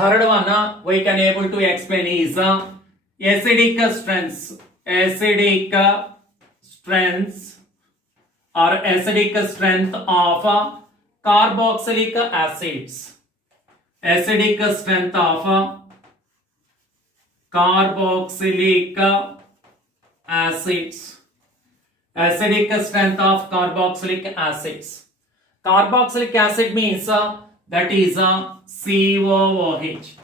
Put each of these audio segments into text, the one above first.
Third one we can able to explain is acidic strengths. Acidic strengths or acidic strength of carboxylic acids. Acidic strength of carboxylic acids. Acidic strength of carboxylic acids. Carboxylic acid means that is COOH.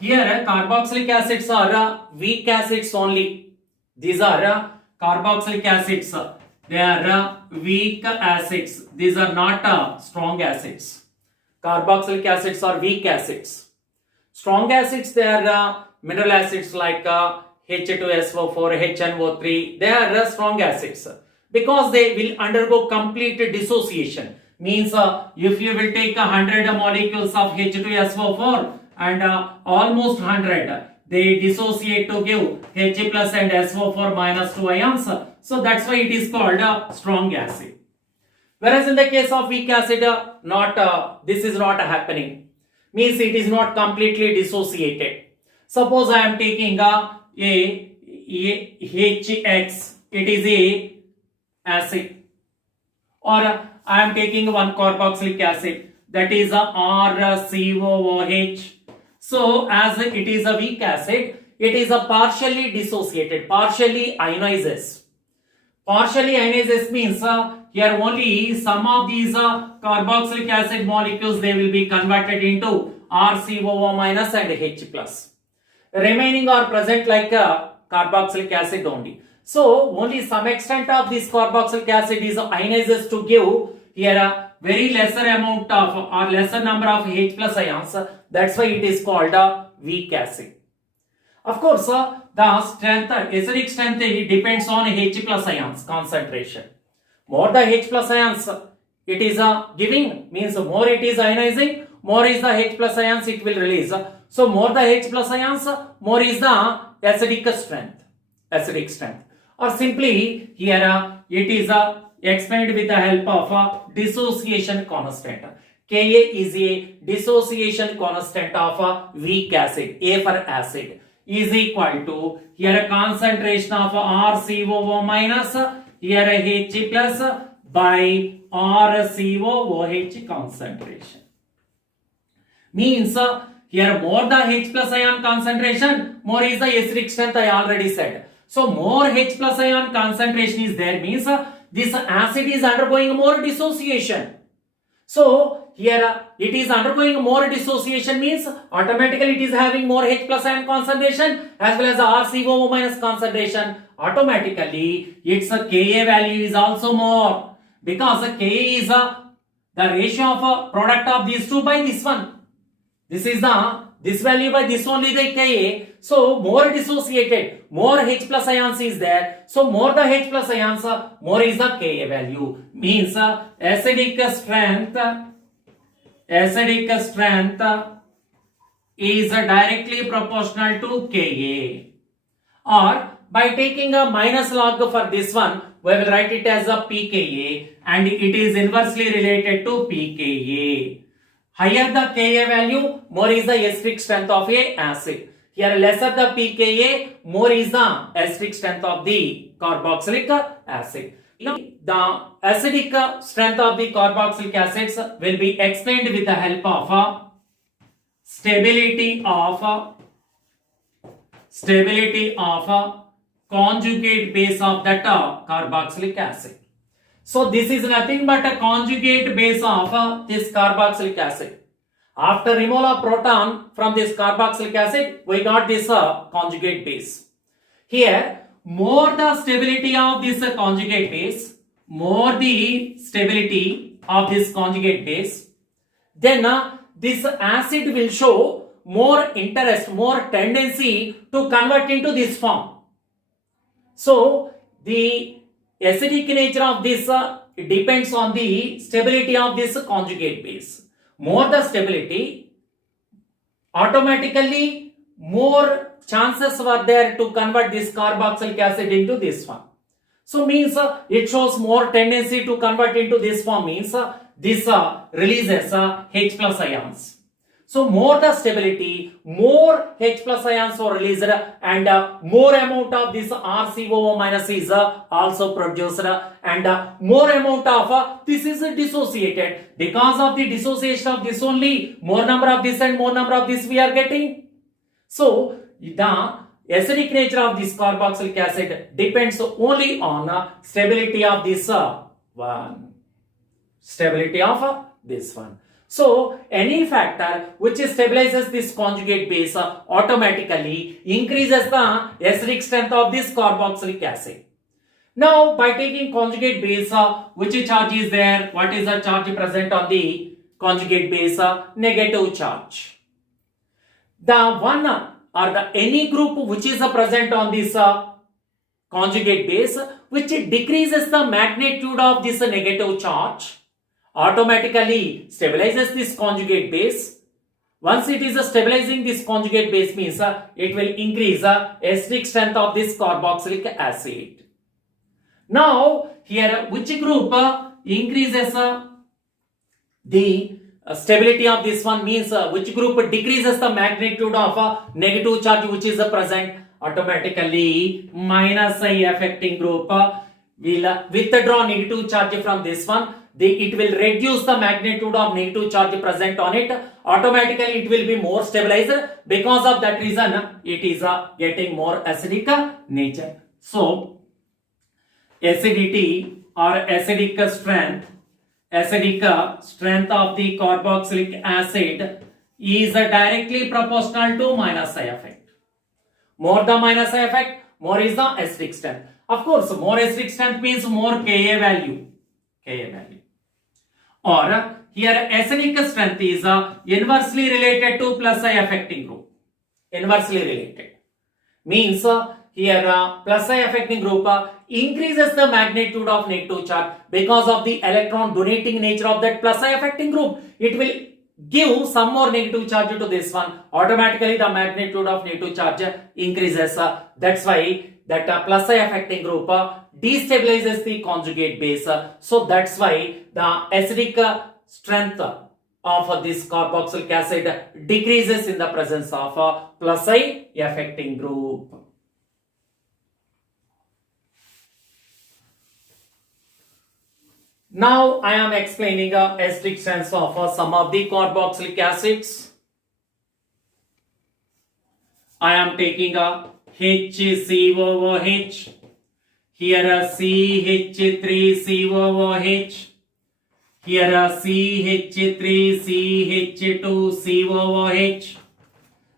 Here carboxylic acids are weak acids only. These are carboxylic acids. They are weak acids. These are not strong acids. Carboxylic acids are weak acids. Strong acids, they are mineral acids like H2SO4, HNO3. They are strong acids because they will undergo complete dissociation. Means if you will take 100 molecules of H2SO4 and almost 100, they dissociate to give H plus and SO4 minus 2 ions. So that's why it is called a strong acid. Whereas in the case of weak acid, this is not happening. Means it is not completely dissociated. Suppose I am taking a HX, it is a acid, or I am taking one carboxylic acid, that is a RCOOH. So as it is a weak acid, it is a partially dissociated, partially ionizes. Partially ionizes means here only some of these carboxylic acid molecules, they will be converted into RCOO minus and H plus. Remaining are present like carboxylic acid only. So only some extent of this carboxylic acid is ionizes to give here a very lesser amount of or lesser number of H plus ions. That's why it is called a weak acid. Of course, the strength, acidic strength, it depends on H plus ions concentration. More the H plus ions it is giving, means more it is ionizing, more is the H plus ions it will release. So more the H plus ions, more is the acidic strength. Acidic strength. Or simply here it is explained with the help of dissociation constant. Ka is a dissociation constant of weak acid, A for acid, is equal to here a concentration of RCOO minus, here a H plus by RCOOH concentration. Means here more the H plus ion concentration, more is the acidic strength, I already said. So more H plus ion concentration is there, means this acid is undergoing more dissociation. So here it is undergoing more dissociation, means automatically it is having more H plus ion concentration as well as the RCOO minus concentration. Automatically its Ka value is also more, because Ka is the ratio of product of these two by this one. This is this value by this only the Ka. So more dissociated, more H plus ions is there. So more the H plus ions, more is the Ka value. Means acidic strength is directly proportional to Ka. Or by taking a minus log for this one, we will write it as a pKa, and it is inversely related to pKa. Higher the Ka value, more is the acidic strength of a acid. Here lesser the pKa, more is the acidic strength of the carboxylic acid. The acidic strength of the carboxylic acids will be explained with the help of stability of conjugate base of that carboxylic acid. So this is nothing but a conjugate base of this carboxylic acid. After removal of proton from this carboxylic acid, we got this conjugate base. Here, more the stability of this conjugate base, then this acid will show more interest, more tendency to convert into this form. So the acidic nature of this depends on the stability of this conjugate base. More the stability, automatically more chances were there to convert this carboxylic acid into this form. So means it shows more tendency to convert into this form, means this releases H plus ions. So more the stability, more H plus ions are released, and more amount of this RCOO minus is also produced, and more amount of this is dissociated. Because of the dissociation of this only, more number of this and more number of this we are getting. So the acidic nature of this carboxylic acid depends only on stability of this one. Stability of this one. So any factor which stabilizes this conjugate base automatically increases the acidic strength of this carboxylic acid. Now by taking conjugate base, which charge is there? What is the charge present on the conjugate base? Negative charge. The one or the any group which is present on this conjugate base, which decreases the magnitude of this negative charge, automatically stabilizes this conjugate base. Once it is stabilizing this conjugate base means it will increase acidic strength of this carboxylic acid. Now here which group increases the stability of this one means which group decreases the magnitude of negative charge which is present? Automatically minus I affecting group will withdraw negative charge from this one. It will reduce the magnitude of negative charge present on it. Automatically it will be more stabilized. Because of that reason it is getting more acidic nature. So acidity or acidic strength of the carboxylic acid is directly proportional to minus I effect. More the minus I effect, more is the acidic strength. Of course, more acidic strength means more Ka value. Or here acidic strength is inversely related to plus I affecting group. Inversely related means here plus I affecting group increases the magnitude of negative charge because of the electron donating nature of that plus I affecting group. It will give some more negative charge to this one. Automatically the magnitude of negative charge increases. That's why that plus I affecting group destabilizes the conjugate base. So that's why the acidic strength of this carboxylic acid decreases in the presence of plus I affecting group. Now I am explaining acidic strengths of some of the carboxylic acids. I am taking a HCOOH, here a CH3COOH, here a CH3CH2COOH.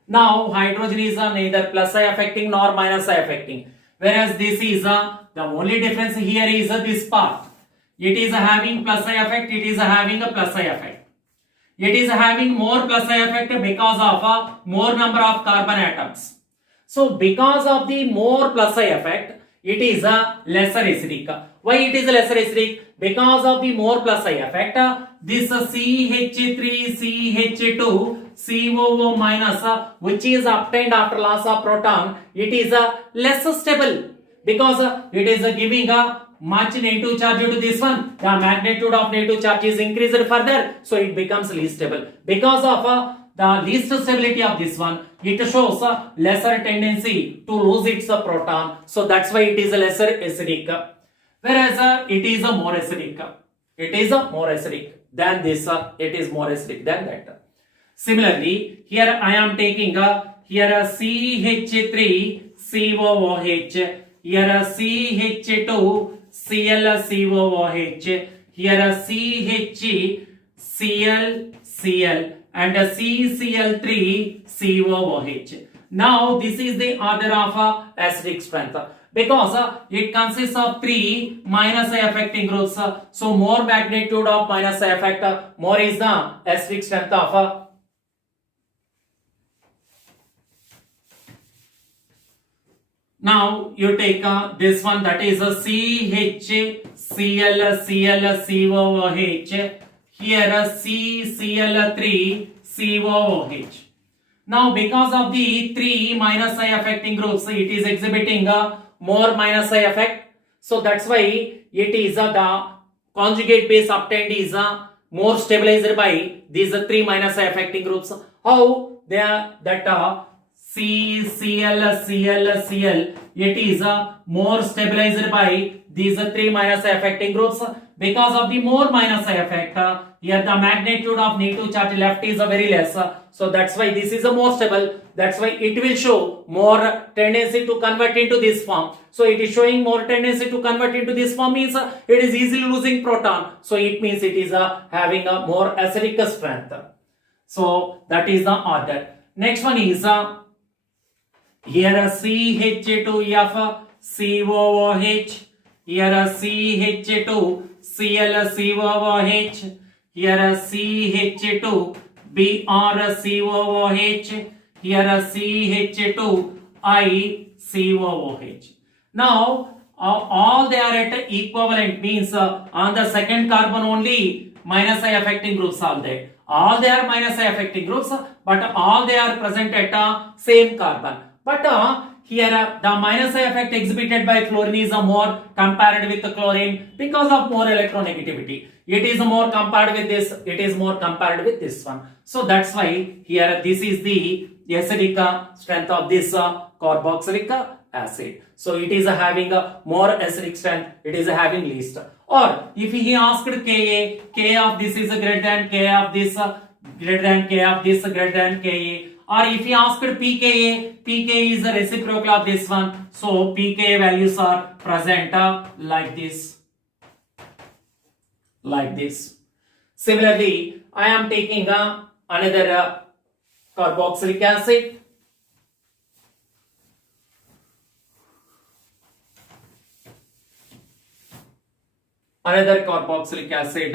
Now hydrogen is neither plus I affecting nor minus I affecting, whereas this is the only difference here is this part. It is having plus I effect, it is having a plus I effect. It is having more plus I effect because of a more number of carbon atoms. So because of the more plus I effect, it is a lesser acidic. Why it is a lesser acidic? Because of the more plus I effect, this CH3CH2COO minus which is obtained after loss of proton, it is less stable because it is giving a much negative charge to this one. The magnitude of negative charge is increased further, so it becomes least stable. Because of the least stability of this one, it shows a lesser tendency to lose its proton. So that's why it is a lesser acidic. Whereas it is a more acidic. It is a more acidic than this. It is more acidic than that. Similarly, here I am taking here a CH3COOH, here a CH2ClCOOH, here a CHClCl and a CCl3COOH. Now this is the order of acidic strength because it consists of 3 minus I affecting groups. So more magnitude of minus I effect, more is the acidic strength of Now you take this one, that is a CHClClCOOH, here a CCl3COOH. Now because of the 3 minus I affecting groups, it is exhibiting a more minus I effect. So that's why it is the conjugate base obtained is more stabilized by these 3 minus I affecting groups. How they are that CCl, it is more stabilized by these three minus I affecting groups because of the more minus I effect. Here the magnitude of negative charge left is very less, so that's why this is a more stable. That's why it will show more tendency to convert into this form. So it is showing more tendency to convert into this form means it is easily losing proton. So it means it is having a more acidic strength. So that is the order. Next one is here CH2F COOH. Here CH2Cl COOH. Here CH2 BrCOOH. Here CH2I COOH. Now all they are at equivalent means on the second carbon only minus I affecting groups are there. All they are minus I affecting groups, but all they are present at same carbon. But here the minus I effect exhibited by fluorine is more compared with the chlorine because of more electronegativity. It is more compared with this. It is more compared with this one. So that's why here this is the acidic strength of this carboxylic acid. So it is having a more acidic strength. It is having least. Or if he asked Ka, K of this is greater than K of this, greater than K of this, greater than Ka. Or if he asked pKa, pK is the reciprocal of this one. So pKa values are present like this. Like this. Similarly, I am taking another carboxylic acid. Another carboxylic acid.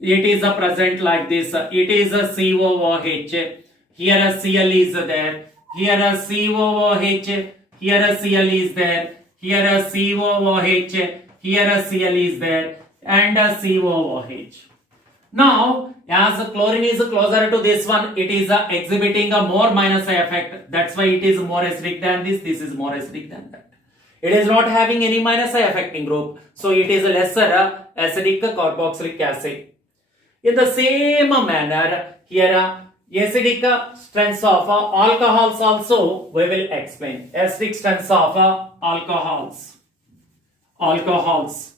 It is present like this. It is a COOH. Here a Cl is there. Here a COOH. Here a Cl is there. Here a COOH. Here a Cl is there. And a COOH. Now, as chlorine is closer to this one, it is exhibiting a more minus I effect. That's why it is more acidic than this. This is more acidic than that. It is not having any minus I affecting group. So it is a lesser acidic carboxylic acid. In the same manner, here acidic strengths of alcohols also we will explain. Acidic strengths of alcohols. Alcohols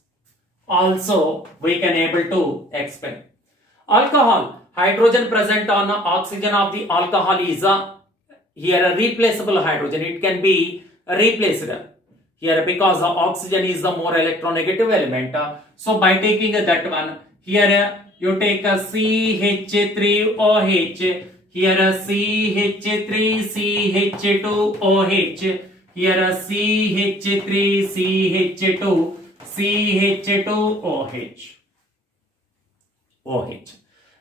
also we can able to explain. Alcohol, hydrogen present on oxygen of the alcohol is here a replaceable hydrogen. It can be replaced here because oxygen is the more electronegative element. So by taking that one, here you take a CH3OH, here a CH3CH2OH, here a CH3CH2CH2OH. OH.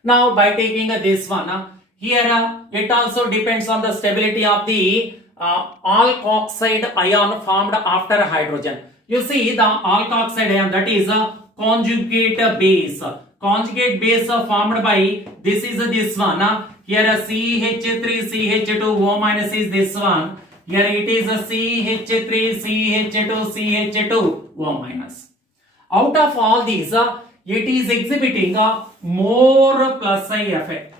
Now by taking this one, here it also depends on the stability of the alkoxide ion formed after hydrogen. You see the alkoxide ion, that is a conjugate base. Conjugate base formed by this is this one. Here a CH3CH2O minus is this one. Here it is a CH3CH2CH2O minus. Out of all these, it is exhibiting a more plus I effect.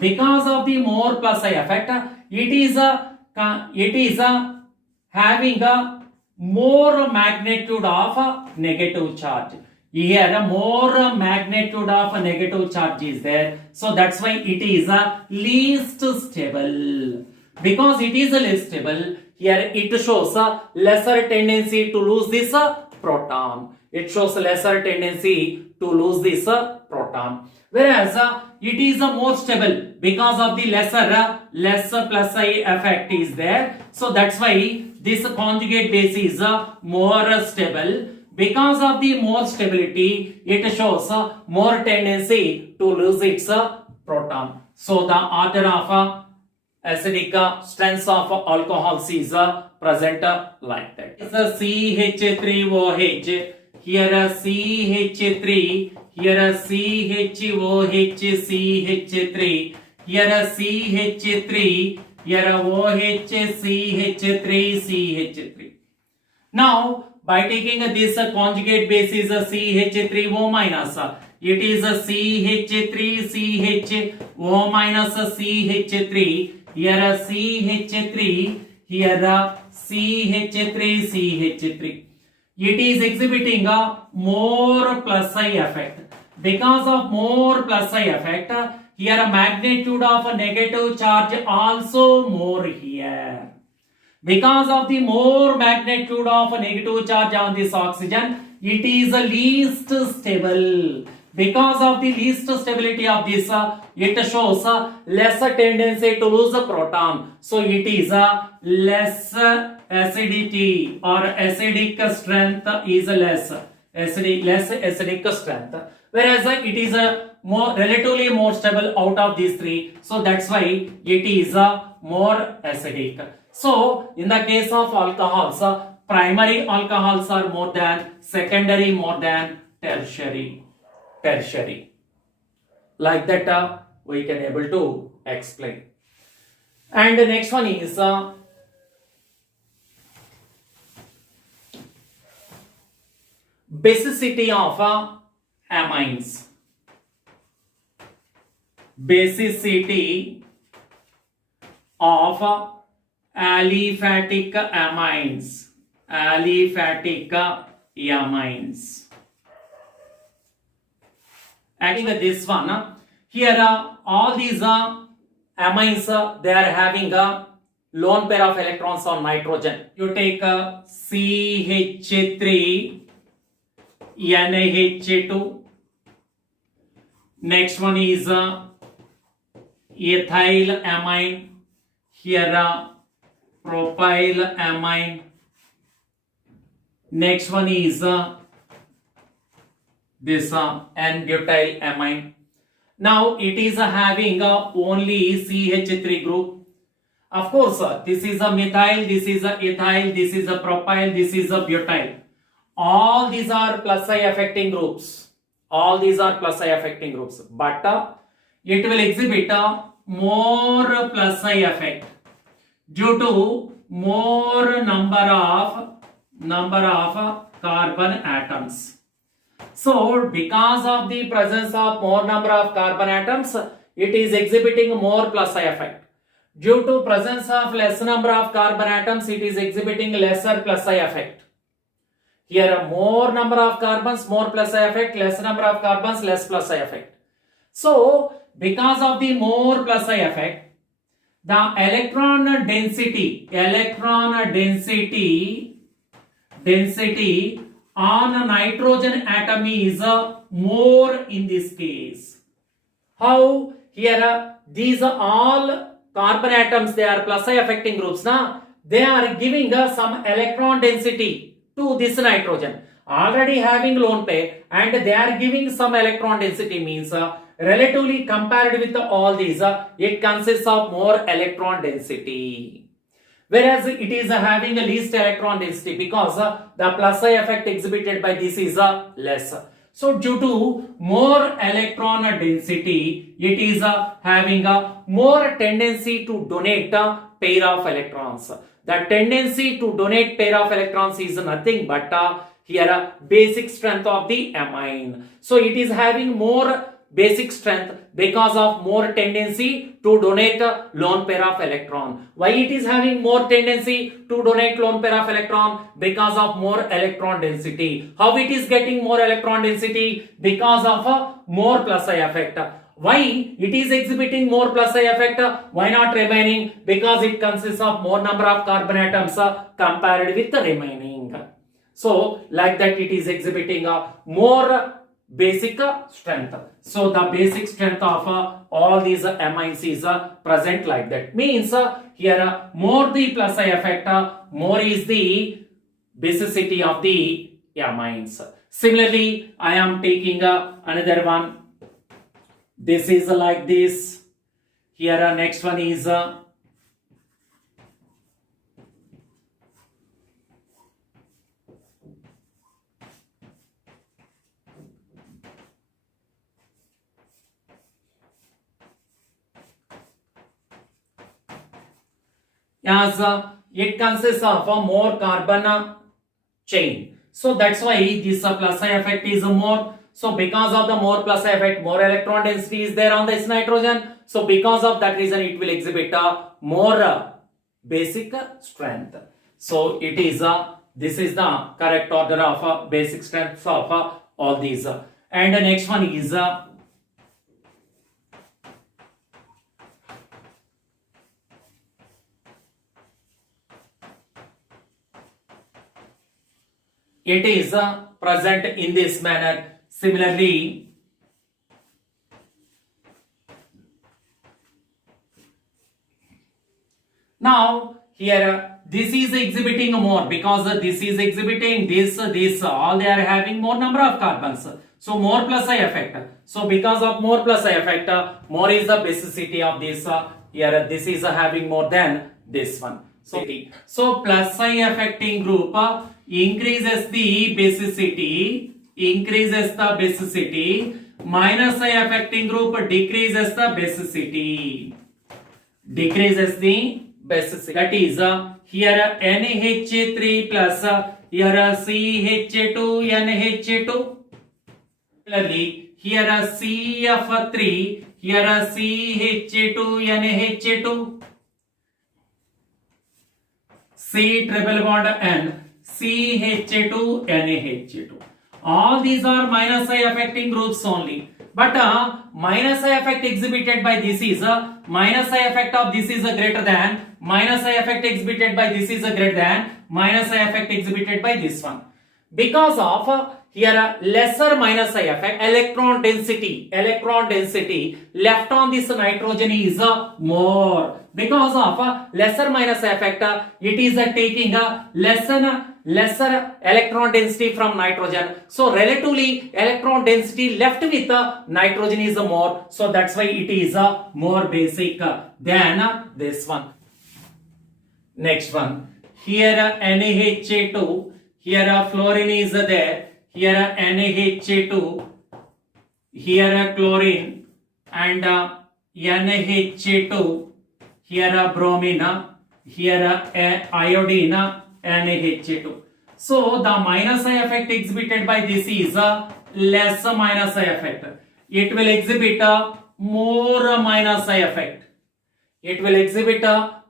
Because of the more plus I effect, it is having a more magnitude of negative charge. Here more magnitude of negative charge is there. So that's why it is least stable. Because it is least stable, here it shows a lesser tendency to lose this proton. It shows lesser tendency to lose this proton. Whereas it is more stable because of the lesser plus I effect is there. So that's why this conjugate base is more stable. Because of the more stability, it shows more tendency to lose its proton. So the order of acidic strengths of alcohols is present like that. It's a CH3OH. Here a CH3, here a CHOH, CH3, here a CH3, here a OH, CH3, CH3. Now, by taking this conjugate base is a CH3O minus, it is a CH3 CHO minus CH3, here a CH3, here a CH3 CH3. It is exhibiting a more plus I effect. Because of more plus I effect, here a magnitude of a negative charge also more here. Because of the more magnitude of a negative charge on this oxygen, it is the least stable. Because of the least stability of this, it shows a lesser tendency to lose a proton. So it is a less acidity or acidic strength is less acidic strength. Whereas it is a more relatively more stable out of these three. So that's why it is a more acidic. So in the case of alcohols, primary alcohols are more than secondary, more than tertiary. Like that we can able to explain. And the next one is basicity of amines. Basicity of aliphatic amines. Aliphatic amines. Adding this one, here all these amines they are having a lone pair of electrons on nitrogen. You take CH3 NaH2. Next one is ethyl amine. Here propyl amine. Next one is this N-butyl amine. Now it is having only CH3 group. Of course, this is a methyl, this is a ethyl, this is a propyl, this is a butyl. All these are plus I affecting groups. All these are plus I affecting groups. But it will exhibit more plus I effect due to more number of carbon atoms. So because of the presence of more number of carbon atoms, it is exhibiting more plus I effect. Due to presence of less number of carbon atoms, it is exhibiting lesser plus I effect. Here more number of carbons, more plus I effect, less number of carbons, less plus I effect. So because of the more plus I effect, the electron density on a nitrogen atom is more in this case. How? Here these are all carbon atoms, they are plus I affecting groups. Now they are giving some electron density to this nitrogen. Already having lone pair and they are giving some electron density means relatively compared with all these, it consists of more electron density. Whereas it is having a least electron density because the plus I effect exhibited by this is less. So due to more electron density, it is having a more tendency to donate a pair of electrons. The tendency to donate pair of electrons is nothing but here basic strength of the amine. So it is having more basic strength because of more tendency to donate a lone pair of electron. Why it is having more tendency to donate lone pair of electron? Because of more electron density. How it is getting more electron density? Because of a more plus I effect. Why it is exhibiting more plus I effect? Why not remaining? Because it consists of more number of carbon atoms compared with the remaining. So like that it is exhibiting a more basic strength. So the basic strength of all these amines is present like that. Means here more the plus I effect, more is the basicity of the amines. Similarly, I am taking another one. This is like this. Here next one is as it consists of a more carbon chain. So that's why this plus I effect is more. So because of the more plus effect, more electron density is there on this nitrogen. So because of that reason, it will exhibit a more basic strength. So it is this is the correct order of basic strengths of all these. And the next one is it is present in this manner. Similarly, now here this is exhibiting more because this is exhibiting this all they are having more number of carbons. So more plus I effect. So because of more plus I effect, more is the basicity of this. Here this is having more than this one. So plus I affecting group increases the basicity, minus I affecting group decreases the basicity, that is here NH3 plus here CH2NH2. Similarly, here CF3, here CH2NH2, C triple bond N, CH2NH2. All these are minus I affecting groups only. But minus I effect exhibited by this is minus I effect of this is greater than, minus I effect exhibited by this is greater than, minus I effect exhibited by this one. Because of here lesser minus I effect, electron density left on this nitrogen is more. Because of lesser minus I effect, it is taking a lesser electron density from nitrogen. So relatively electron density left with nitrogen is more. So that's why it is more basic than this one. Next one, here NaHA2, here fluorine is there, here NaHA2, here chlorine, and NaHA2, here bromine, here iodine, NaHA2. So the minus I effect exhibited by this is less minus I effect. It will exhibit more minus I effect. It will exhibit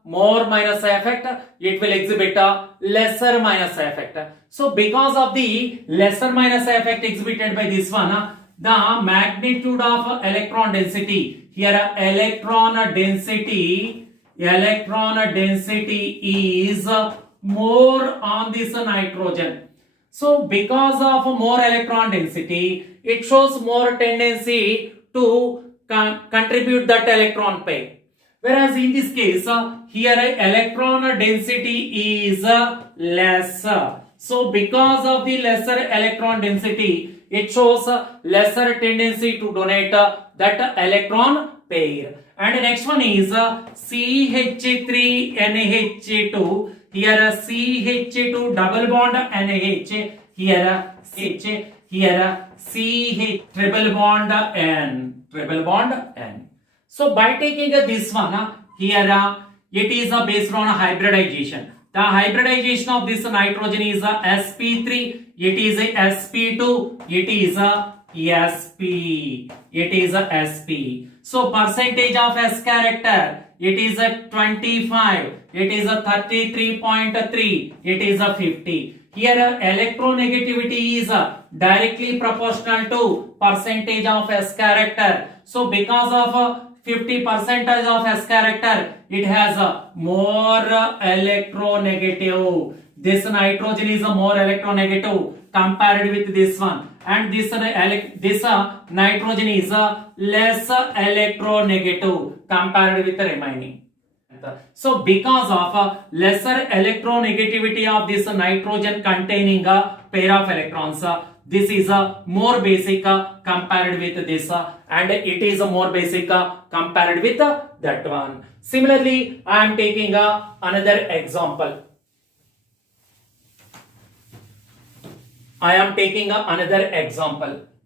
more minus I effect. It will exhibit lesser minus I effect. So because of the lesser minus I effect exhibited by this one, the magnitude of electron density, here electron density is more on this nitrogen. So because of more electron density, it shows more tendency to contribute that electron pair. Whereas in this case, here electron density is less. So because of the lesser electron density, it shows lesser tendency to donate that electron pair. And the next one is CH3NH2. Here CH2 double bond NH. Here CH triple bond N. So by taking this one, here it is based on hybridization. The hybridization of this nitrogen is sp3, it is sp2, it is sp. So percentage of S character, it is 25, it is 33.3, it is 50. Here electronegativity is directly proportional to percentage of S character. So because of 50% of S character, it has more electronegative. This nitrogen is more electronegative compared with this one, and this nitrogen is less electronegative compared with the remaining. So because of lesser electronegativity of this nitrogen containing a pair of electrons, this is more basic compared with this, and it is more basic compared with that one. Similarly, I am taking another example.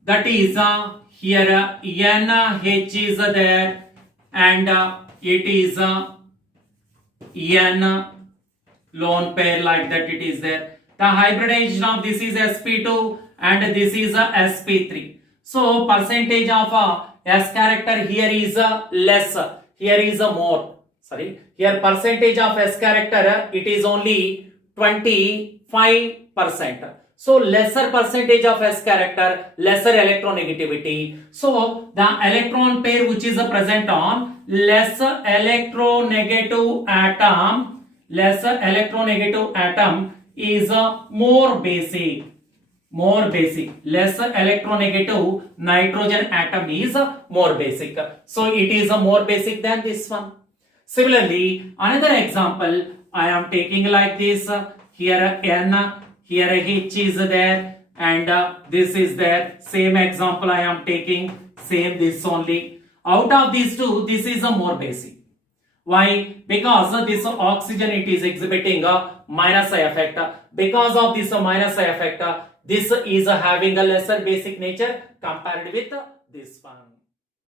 That is here NH is there, and it is N lone pair, like that it is there. The hybridization of this is sp2 and this is sp3. So percentage of S character here is less, here is more. Sorry, here percentage of S character it is only 25%. So lesser percentage of S character, lesser electronegativity. So the electron pair which is present on less electronegative atom, is more basic. Less electronegative nitrogen atom is more basic. So it is more basic than this one. Similarly, another example I am taking like this. Here N, here H is there, and this is there. Same example I am taking, same this only. Out of these two, this is a more basic. Why? Because this oxygen it is exhibiting a minus I effect. Because of this minus I effect, this is having a lesser basic nature compared with this one.